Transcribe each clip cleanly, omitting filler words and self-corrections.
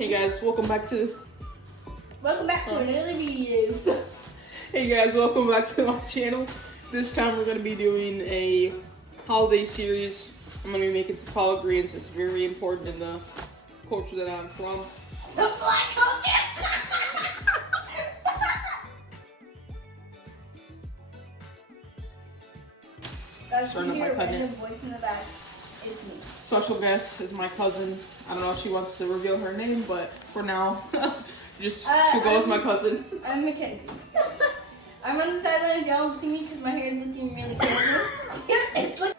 Hey guys, welcome back to another video. Hey guys, welcome back to my channel. This time we're gonna be doing a holiday series. I'm gonna be making some collard greens. It's very important in the culture that I'm from. The black culture. Guys, you hear a random voice in the back. It's me. Special guest is my cousin. I don't know if she wants to reveal her name, but for now, she'll go as my cousin. I'm McKenzie. I'm on the sidelines. Y'all don't see me because my hair is looking really crazy. It's like.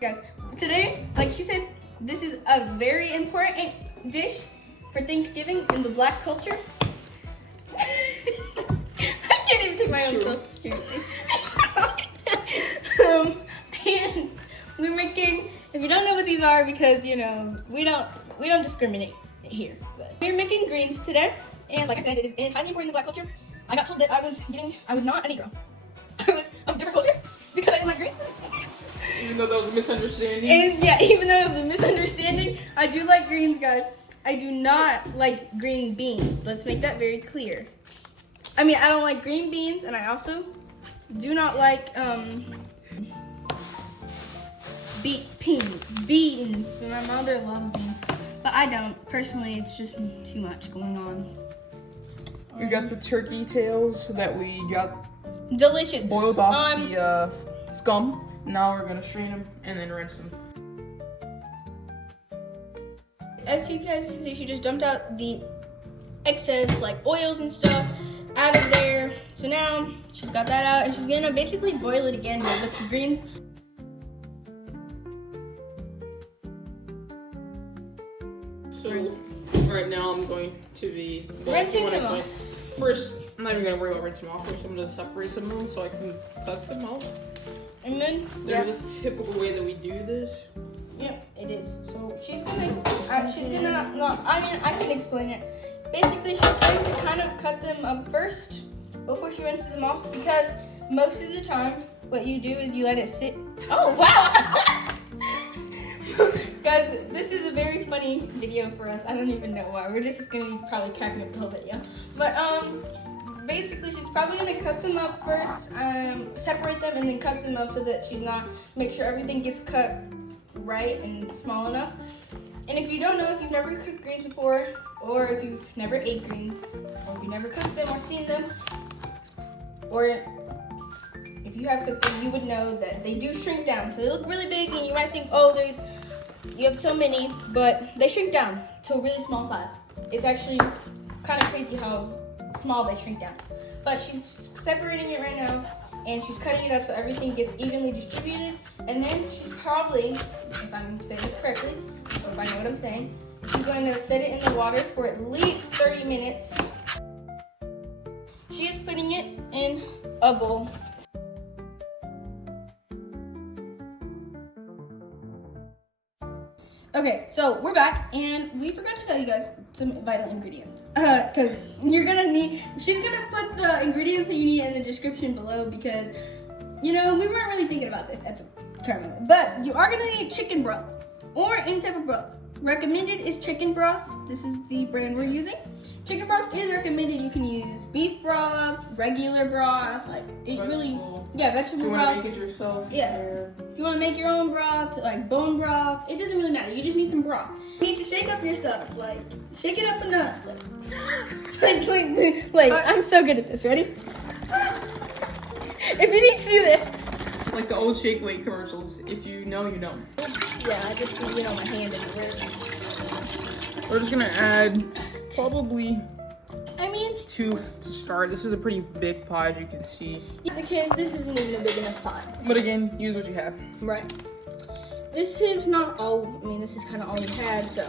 Guys, today, like she said, this is a very important dish for Thanksgiving in the black culture. I can't even take my own self seriously. And we're making, if you don't know what these are, because you know we don't discriminate here. But we're making greens today, and like I said, it is highly important in the black culture. I got told that I was not a Negro. I was of different culture because I didn't like greens. Even though that was a misunderstanding. And yeah, even though it was a misunderstanding, I do like greens, guys. I do not like green beans. Let's make that very clear. I mean, I don't like green beans, and I also do not like beans. But my mother loves beans, but I don't. Personally, it's just too much going on. We got the turkey tails that we got Delicious. boiled off the scum. Now we're gonna strain them and then rinse them. As you guys can see, she just dumped out the excess like oils and stuff out of there. So now she's got that out, and she's gonna basically boil it again with the greens. So right now I'm going to be Rinsing them off. First, I'm not even gonna worry about rinsing them off. First, I'm gonna separate some of them so I can cut them out. And then There's a typical way that we do this. Yeah, it is. So she's gonna I can explain it. Basically, she's going to kind of cut them up first before she rinses them off, because most of the time what you do is you let it sit. Oh wow! Guys, this is a very funny video for us. I don't even know why. We're just gonna be probably cracking up the whole video. But basically she's probably gonna cut them up first, separate them, and then cut them up so that make sure everything gets cut right and small enough. And if you don't know, if you've never cooked greens before, or if you've never ate greens, or if you've never cooked them or seen them, or if you have cooked them, you would know that they do shrink down. So they look really big, and you might think, oh, you have so many, but they shrink down to a really small size. It's actually kind of crazy how small they shrink down. But she's separating it right now, and she's cutting it up so everything gets evenly distributed. And then she's probably, if I'm saying this correctly, or if I know what I'm saying, she's going to set it in the water for at least 30 minutes. She is putting it in a bowl. Okay, so we're back, and we forgot to tell you guys some vital ingredients. Because she's gonna put the ingredients that you need in the description below, because, we weren't really thinking about this at the tournament. But you are gonna need chicken broth, or any type of broth. Recommended is chicken broth. This is the brand we're using. Chicken broth is recommended. You can use beef broth, regular broth, vegetable broth. You want to make it yourself? Yeah. If you want to make your own broth, like bone broth, it doesn't really matter. You just need some broth. You need to shake up your stuff, shake it up enough. I'm so good at this. Ready? If you need to do this. Like the old Shake Weight commercials. If you know, you know. Yeah, I just put it on my hand everywhere. We're just gonna add probably 2 to start. This is a pretty big pot, as you can see. Because this isn't even a big enough pot. But again, use what you have. Right. This is not all, this is kind of all we had, so.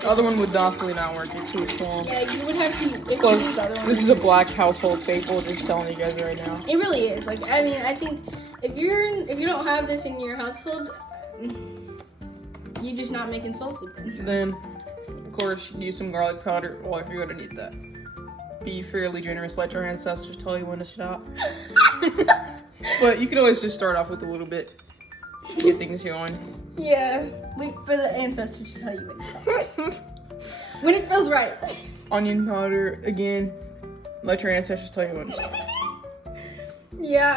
The other one would definitely not work. It's too small. Yeah, you would have to. Plus, this is a black household staple. Just telling you guys right now. It really is. I think if you don't have this in your household, you're just not making soul food. Then, of course, use some garlic powder. Well, if you're gonna need that. be fairly generous. Let your ancestors tell you when to stop. But you can always just start off with a little bit to get things going. Yeah, wait for the ancestors to tell you when to stop. When it feels right. Onion powder, again, let your ancestors tell you when to stop. Yeah,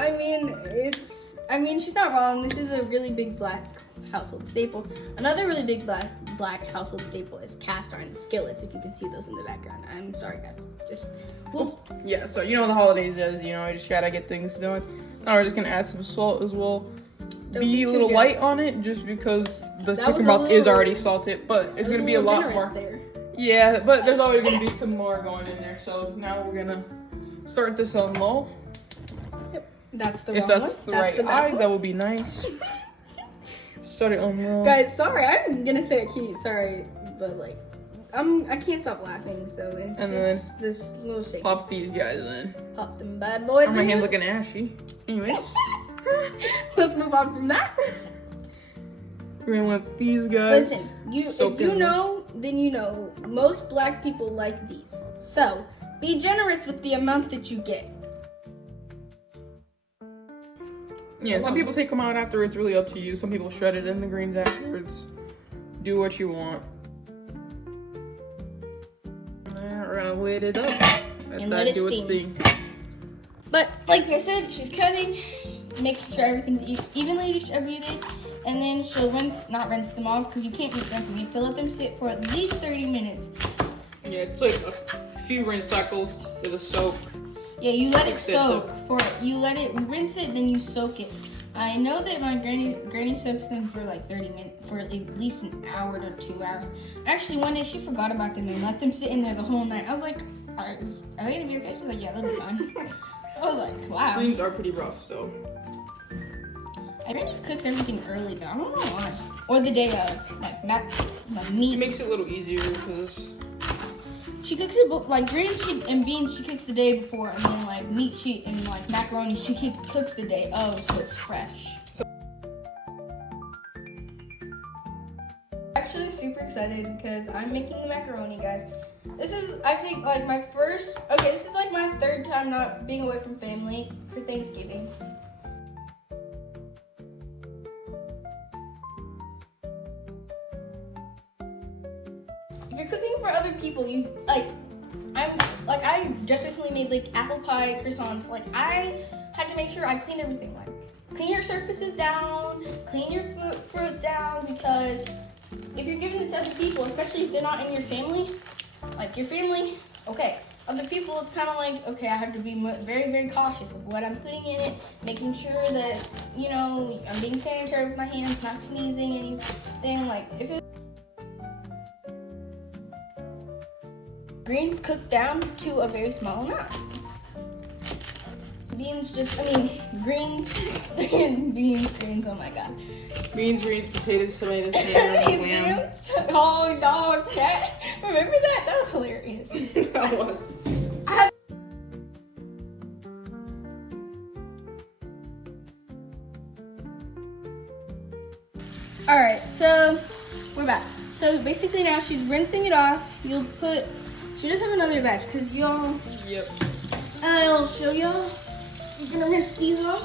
I mean, she's not wrong. This is a really big black household staple. Another really big black household staple is cast iron skillets, if you can see those in the background. I'm sorry, guys. Yeah, so you know what the holidays is, you just gotta get things done. Now we're just gonna add some salt as well. Be a little light on it just because the chicken broth is already salted, but it's gonna be a lot more. There. Yeah, but there's always gonna be some more going in there. So now we're gonna start this on low. Yep, that's the wrong one. If that's the right eye, that would be nice. Start it on low. Guys, sorry, I'm gonna say it cute. Sorry, but like, I can't stop laughing. So it's just this little shake. Pop these guys in. Pop them bad boys. My hand's looking ashy. Anyways. Let's move on from that. We're gonna want these guys. Listen, if you know, then you know. Most black people like these. So be generous with the amount that you get. Yeah, some people take them out after. It's really up to you. Some people shred it in the greens afterwards. Do what you want. We're gonna lid it up. And let it steam. But like I said, she's cutting, making sure everything's evenly distributed, and then she'll not rinse them off because you can't rinse them. You have to let them sit for at least 30 minutes. Yeah, it's like a few rinse cycles. It'll soak. Yeah, you let it soak. You let it rinse it, then you soak it. I know that my granny soaks them for like 30 minutes, for at least an hour to 2 hours. Actually, one day she forgot about them and let them sit in there the whole night. I was like, are they gonna be okay? She's like, yeah, they'll be fine. I was like, wow. Greens are pretty rough, so. Granny cooks everything early though. I don't know why. Or the day of, like meat. It makes it a little easier because she cooks it like greens and beans. She cooks the day before, and then like meat and like macaroni. She cooks the day of, so it's fresh. Actually, super excited because I'm making the macaroni, guys. This is, I think, like this is like my third time not being away from family for Thanksgiving. If you're cooking for other people, I just recently made like apple pie croissants. Like I had to make sure I cleaned everything. Like clean your surfaces down, clean your fruit down, because if you're giving it to other people, especially if they're not in your family, like your family, okay. Other people, it's kind of like, okay, I have to be very, very cautious of what I'm putting in it, making sure that, I'm being sanitary with my hands, not sneezing, anything. Like, if it's greens cooked down to a very small amount. Greens, oh my god. Beans, potatoes, tomatoes, lamb. Oh, dog, cat. Remember that? That was hilarious. That was. Alright, so we're back. So basically now she's rinsing it off. She does have another batch because y'all. Yep. I'll show y'all. We're gonna rinse these off.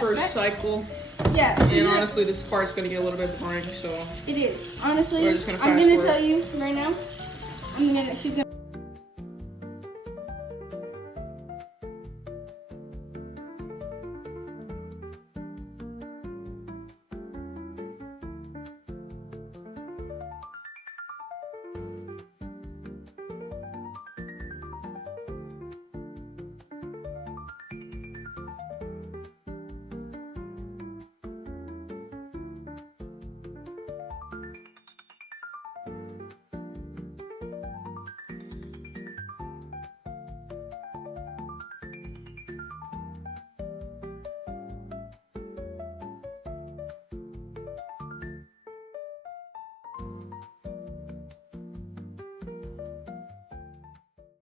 First cycle. Yeah. And honestly, this part's gonna get a little bit boring, so. It is. Honestly, we're just gonna I'm gonna tell you right now. She's gonna.